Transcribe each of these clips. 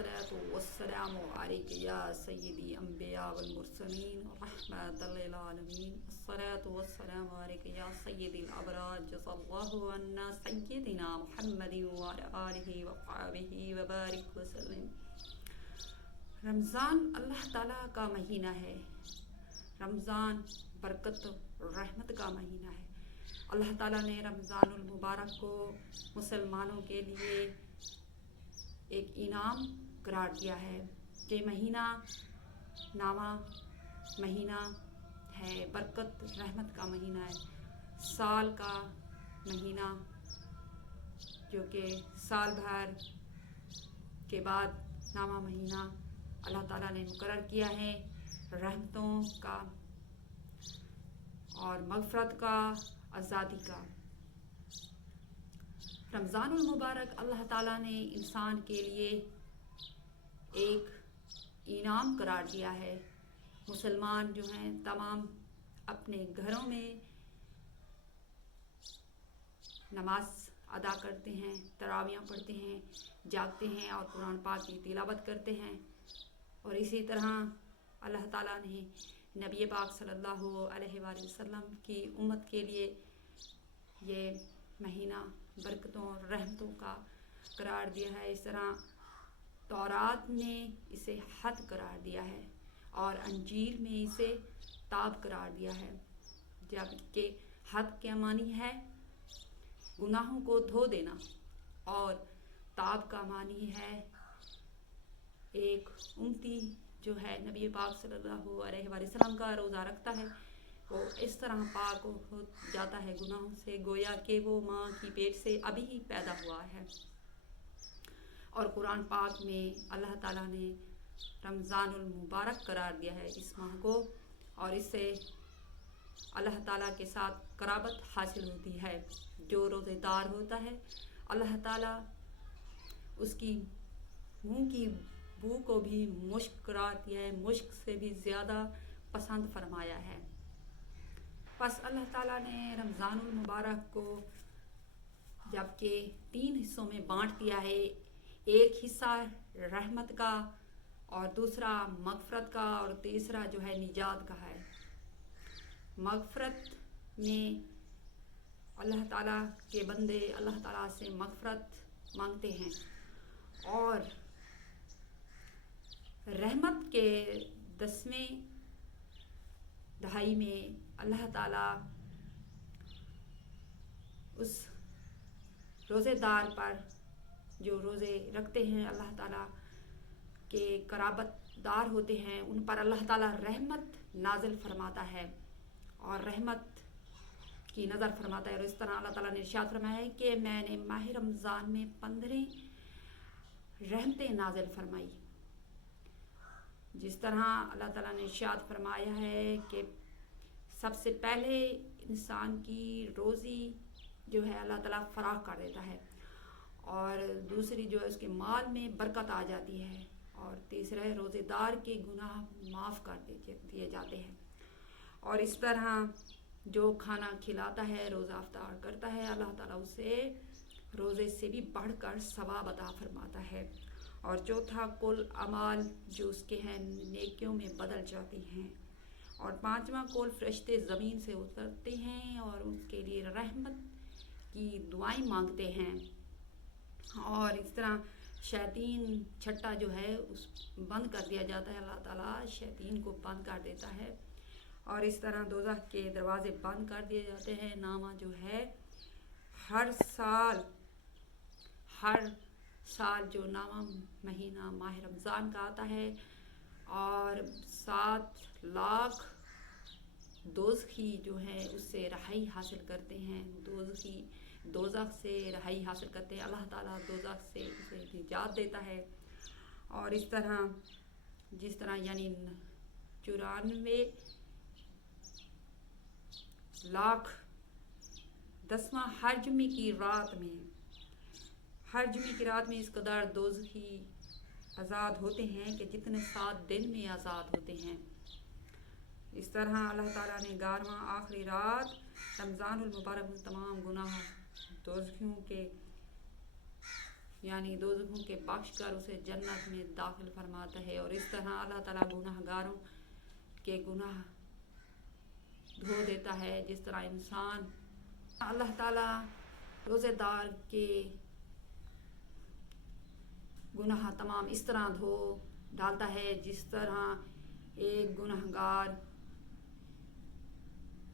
والصلاة والسلام عليك يا سيدي الأنبياء والمرسلين رحمة للعالمين. الصلاة والسلام عليك يا سيدي الأبرار. جزا الله عنا سيدنا محمد وعلى آله وصحبه وبارك وسلم. رمضان اللہ تعالیٰ کا مہینہ ہے. رمضان برکت رحمت کا مہینہ ہے. اللہ تعالیٰ نے رمضان المبارک کو مسلمانوں کے لیے ایک انعام قرار دیا ہے. یہ مہینہ نامہ مہینہ ہے، برکت رحمت کا مہینہ ہے، سال کا مہینہ جو کہ سال بھر کے بعد نامہ مہینہ اللہ تعالیٰ نے مقرر کیا ہے، رحمتوں کا اور مغفرت کا، آزادی کا. رمضان المبارک اللہ تعالیٰ نے انسان کے لیے ایک انعام قرار دیا ہے. مسلمان جو ہیں تمام اپنے گھروں میں نماز ادا کرتے ہیں، تراویح پڑھتے ہیں، جاگتے ہیں اور قرآن پاک کی تلاوت کرتے ہیں. اور اسی طرح اللہ تعالیٰ نے نبی پاک صلی اللہ علیہ وآلہ وسلم کی امت کے لیے یہ مہینہ برکتوں اور رحمتوں کا قرار دیا ہے. اس طرح تورات نے اسے حد قرار دیا ہے اور انجیل میں اسے تاب قرار دیا ہے. جبکہ حد کے معنی ہے گناہوں کو دھو دینا اور تاب کا معنی ہے ایک امتی جو ہے نبی پاک صلی اللہ علیہ وآلہ وسلم کا روزہ رکھتا ہے، وہ اس طرح پاک ہو جاتا ہے گناہوں سے گویا کہ وہ ماں کی پیٹ سے ابھی ہی پیدا ہوا ہے. اور قرآن پاک میں اللہ تعالیٰ نے رمضان المبارک قرار دیا ہے اس ماہ کو، اور اس سے اللہ تعالیٰ کے ساتھ قرابت حاصل ہوتی ہے. جو روزے دار ہوتا ہے اللہ تعالیٰ اس کی منہ کی بو کو بھی مشک قرار دیا ہے، مشک سے بھی زیادہ پسند فرمایا ہے. پس اللہ تعالیٰ نے رمضان المبارک کو جبکہ 3 حصوں میں بانٹ دیا ہے، ایک حصہ رحمت کا اور دوسرا مغفرت کا اور تیسرا جو ہے نجات کا ہے. مغفرت میں اللہ تعالیٰ کے بندے اللہ تعالیٰ سے مغفرت مانگتے ہیں، اور رحمت کے 10ویں دہائی میں اللہ تعالیٰ اس روزے دار پر جو روزے رکھتے ہیں اللہ تعالیٰ کے قرابت دار ہوتے ہیں ان پر اللہ تعالیٰ رحمت نازل فرماتا ہے اور رحمت کی نظر فرماتا ہے. اور اس طرح اللہ تعالیٰ نے ارشاد فرمایا ہے کہ میں نے ماہ رمضان میں 15 رحمتیں نازل فرمائی. جس طرح اللہ تعالیٰ نے ارشاد فرمایا ہے کہ سب سے پہلے انسان کی روزی جو ہے اللہ تعالیٰ فراخ کر دیتا ہے، اور دوسری جو ہے اس کے مال میں برکت آ جاتی ہے، اور تیسرا ہے روزے دار کے گناہ معاف کر دیے جاتے ہیں. اور اس طرح جو کھانا کھلاتا ہے، روزہ افطار کرتا ہے، اللہ تعالیٰ اسے روزے سے بھی بڑھ کر ثواب عطا فرماتا ہے. اور چوتھا کل اعمال جو اس کے ہیں نیکیوں میں بدل جاتی ہیں. اور 5واں کل فرشتے زمین سے اترتے ہیں اور اس کے لیے رحمت کی دعائیں مانگتے ہیں. اور اس طرح شیطین چھٹا جو ہے اس بند کر دیا جاتا ہے، اللہ تعالیٰ شیطین کو بند کر دیتا ہے. اور اس طرح دوزخ کے دروازے بند کر دیے جاتے ہیں. نامہ جو ہے ہر سال جو نامہ مہینہ ماہ رمضان کا آتا ہے، اور 7 لاکھ دوزخی جو ہیں اس سے رہائی حاصل کرتے ہیں، دوزخ سے رہائی حاصل کرتے ہیں. اللہ تعالیٰ دوزخ سے اسے نجات دیتا ہے. اور اس طرح جس طرح یعنی 94 لاکھ 10واں ہر جمعے کی رات میں اس قدر دوزخی آزاد ہوتے ہیں کہ جتنے 7 دن میں آزاد ہوتے ہیں. اس طرح اللہ تعالیٰ نے 11واں آخری رات رمضان المبارک میں تمام گناہ دوزخیوں کے یعنی دوزخوں کے بخش کر اسے جنت میں داخل فرماتا ہے. اور اس طرح اللہ تعالیٰ گناہ گاروں کے گناہ دھو دیتا ہے. جس طرح انسان اللہ تعالیٰ روزے دار کے گناہ تمام اس طرح دھو ڈالتا ہے جس طرح ایک گناہ گار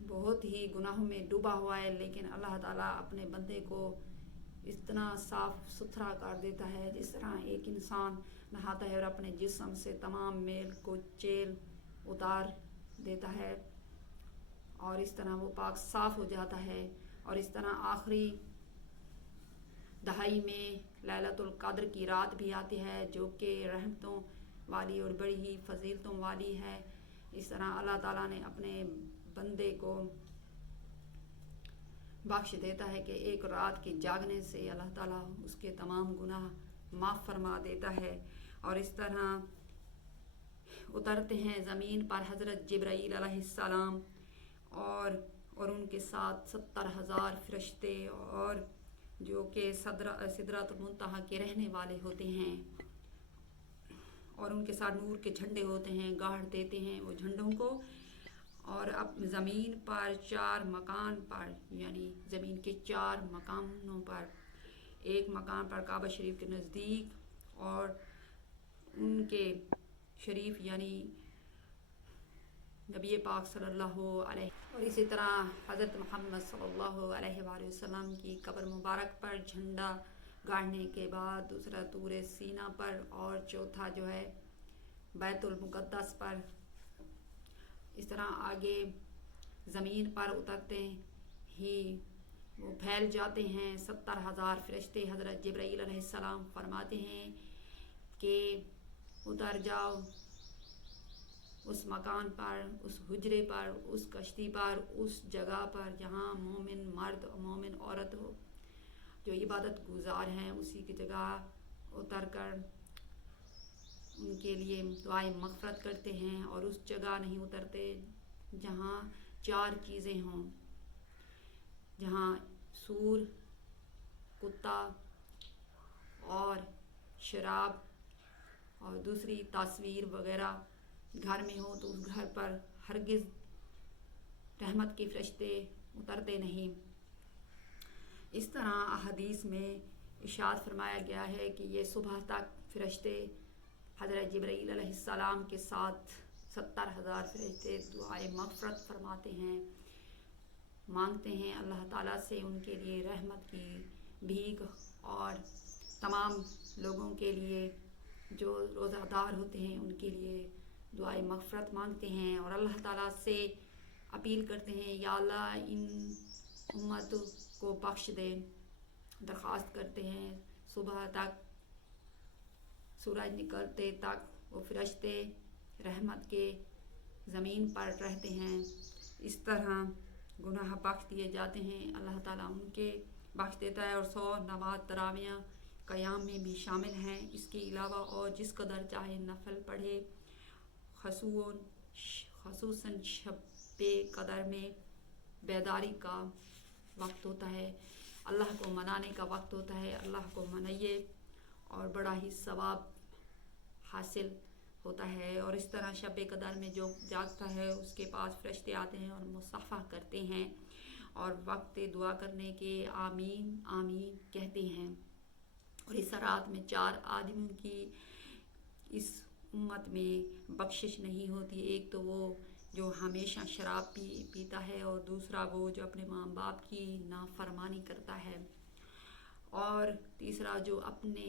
بہت ہی گناہوں میں ڈوبا ہوا ہے لیکن اللہ تعالیٰ اپنے بندے کو اتنا صاف ستھرا کر دیتا ہے جس طرح ایک انسان نہاتا ہے اور اپنے جسم سے تمام میل کو چیل اتار دیتا ہے اور اس طرح وہ پاک صاف ہو جاتا ہے. اور اس طرح آخری دہائی میں لیلۃ القدر کی رات بھی آتی ہے جو کہ رحمتوں والی اور بڑی ہی فضیلتوں والی ہے. اس طرح اللہ تعالیٰ نے اپنے بندے کو بخش دیتا ہے کہ ایک رات کے جاگنے سے اللہ تعالیٰ اس کے تمام گناہ معاف فرما دیتا ہے. اور اس طرح اترتے ہیں زمین پر حضرت جبرائیل علیہ السلام اور ان کے ساتھ 70,000 فرشتے اور جو کہ سدرۃ المنتہا کے رہنے والے ہوتے ہیں اور ان کے ساتھ نور کے جھنڈے ہوتے ہیں. گاڑ دیتے ہیں وہ جھنڈوں کو اور اب زمین پر 4 مکان پر یعنی زمین کے 4 مقاموں پر ایک مکان پر کعبہ شریف کے نزدیک اور ان کے شریف یعنی نبی پاک صلی اللہ علیہ اور اسی طرح حضرت محمد صلی اللہ علیہ وآلہ وسلم کی قبر مبارک پر جھنڈا گاڑنے کے بعد دوسرا طور سینا پر اور چوتھا جو ہے بیت المقدس پر. اس طرح آگے زمین پر اترتے ہی وہ پھیل جاتے ہیں 70,000 فرشتے. حضرت جبرائیل علیہ السلام فرماتے ہیں کہ اتر جاؤ اس مکان پر، اس حجرے پر، اس کشتی پر، اس جگہ پر جہاں مومن مرد مومن عورت ہو جو عبادت گزار ہیں اسی کی جگہ اتر کر ان کے لیے دعائیں مغفرت کرتے ہیں. اور اس جگہ نہیں اترتے جہاں 4 چیزیں ہوں، جہاں سور، کتا اور شراب اور دوسری تصویر وغیرہ گھر میں ہو تو اس گھر پر ہرگز رحمت کے فرشتے اترتے نہیں. اس طرح احادیث میں ارشاد فرمایا گیا ہے کہ یہ صبح تک فرشتے حضرت جبرائیل علیہ السلام کے ساتھ 70,000 فرشتے دعائیں مغفرت فرماتے ہیں، مانگتے ہیں اللہ تعالیٰ سے ان کے لیے رحمت کی بھیک اور تمام لوگوں کے لیے جو روزہ دار ہوتے ہیں ان کے لیے دعائیں مغفرت مانگتے ہیں اور اللہ تعالیٰ سے اپیل کرتے ہیں یا اللہ ان امت کو بخش دے. درخواست کرتے ہیں صبح تک سورج نکلتے تک وہ فرشتے رحمت کے زمین پر رہتے ہیں. اس طرح گناہ بخش دیے جاتے ہیں، اللہ تعالیٰ ان کے بخش دیتا ہے. اور 100 نماز تراویح قیام میں بھی شامل ہیں. اس کے علاوہ اور جس قدر چاہے نفل پڑھے، خصوصاً شب قدر میں بیداری کا وقت ہوتا ہے، اللہ کو منانے کا وقت ہوتا ہے. اللہ کو منائیے اور بڑا ہی ثواب حاصل ہوتا ہے. اور اس طرح شب قدر میں جو جاگتا ہے اس کے پاس فرشتے آتے ہیں اور مصافحہ کرتے ہیں اور وقت دعا کرنے کے آمین آمین کہتے ہیں. اور اس رات میں 4 آدمیوں کی اس امت میں بخشش نہیں ہوتی. ایک تو وہ جو ہمیشہ شراب پیتا ہے اور دوسرا وہ جو اپنے ماں باپ کی نافرمانی کرتا ہے اور تیسرا جو اپنے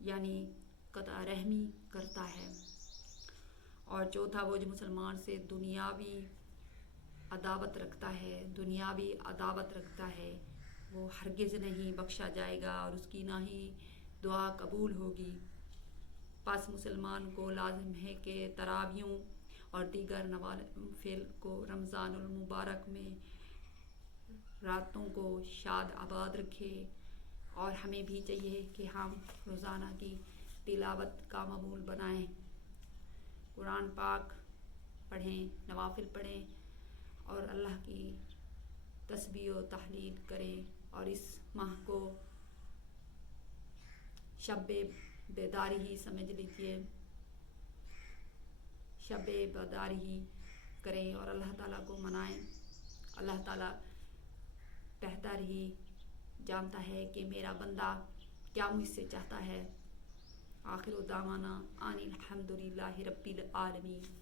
یعنی قطع رحمی کرتا ہے اور چوتھا وہ جو مسلمان سے دنیاوی عداوت رکھتا ہے وہ ہرگز نہیں بخشا جائے گا اور اس کی نہ ہی دعا قبول ہوگی. پس مسلمان کو لازم ہے کہ تراویحوں اور دیگر نوافل کو رمضان المبارک میں راتوں کو شاد آباد رکھے اور ہمیں بھی چاہیے کہ ہم روزانہ کی تلاوت کا معمول بنائیں، قرآن پاک پڑھیں، نوافل پڑھیں اور اللہ کی تسبیح و تحلیل کریں اور اس ماہ کو شب بیداری ہی سمجھ لیجیے، شب بیداری ہی کریں اور اللہ تعالیٰ کو منائیں۔ اللہ تعالیٰ بہتر ہی جانتا ہے کہ میرا بندہ کیا مجھ سے چاہتا ہے۔ آخر دعوانا ان الحمدللہ رب العالمین۔